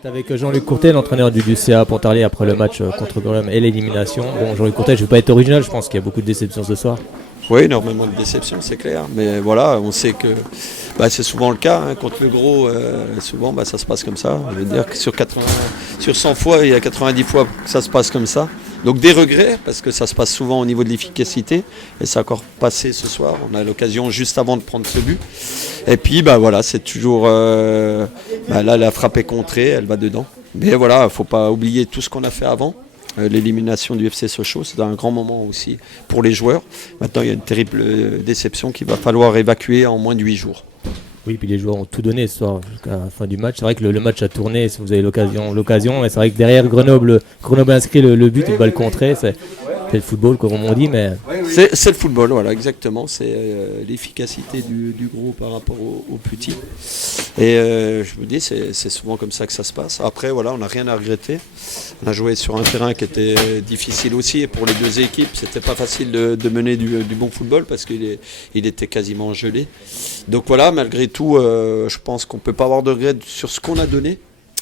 C'est avec Jean-Luc Courtet, l'entraîneur du CA Pontarlier après le match contre Grenoble et l'élimination. Bon, Jean-Luc Courtet, je ne vais pas être original, je pense qu'il y a beaucoup de déceptions ce soir. Oui, énormément de déceptions, c'est clair. Mais voilà, on sait que c'est souvent le cas. Contre le gros, souvent ça se passe comme ça. Je veux dire que sur 100 fois, il y a 90 fois que ça se passe comme ça. Donc des regrets, parce que ça se passe souvent au niveau de l'efficacité. Et ça a encore passé ce soir. On a l'occasion juste avant de prendre ce but. Et puis voilà, c'est toujours... là, la frappe est contrée, elle va dedans. Mais voilà, il ne faut pas oublier tout ce qu'on a fait avant. L'élimination du FC Sochaux, c'est un grand moment aussi pour les joueurs. Maintenant, il y a une terrible déception qu'il va falloir évacuer en moins de 8 jours. Oui, puis les joueurs ont tout donné ce soir jusqu'à la fin du match. C'est vrai que le match a tourné, si vous avez l'occasion. Et c'est vrai que derrière Grenoble inscrit le but et le balle contrée. C'est le football, comme on dit, mais... C'est le football, voilà, exactement. C'est l'efficacité du gros par rapport au petit. Et je vous dis, c'est souvent comme ça que ça se passe. Après, voilà, on n'a rien à regretter. On a joué sur un terrain qui était difficile aussi. Et pour les deux équipes, c'était pas facile de mener du bon football parce qu'il était quasiment gelé. Donc voilà, malgré tout, je pense qu'on ne peut pas avoir de regrets sur ce qu'on a donné.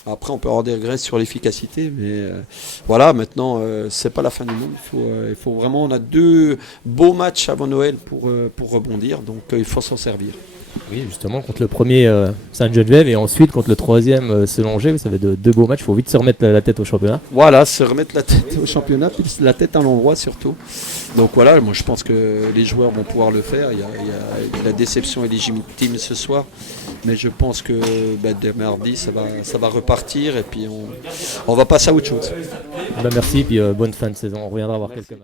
Après, on peut avoir des regrets sur l'efficacité, mais voilà, maintenant, c'est pas la fin du monde. Il faut vraiment, on a 2 beaux matchs avant Noël pour rebondir, donc il faut s'en servir. Oui, justement, contre le premier Sainte-Geneviève et ensuite contre le troisième Selongé, vous savez, deux beaux matchs. Il faut vite se remettre la tête au championnat. Voilà, se remettre la tête au championnat, puis la tête à l'endroit surtout. Donc voilà, moi je pense que les joueurs vont pouvoir le faire. Il y a la déception est légitime ce soir, mais je pense que dès mardi, ça va repartir et puis on va passer à autre chose. Merci, puis bonne fin de saison. On reviendra voir quelques matchs.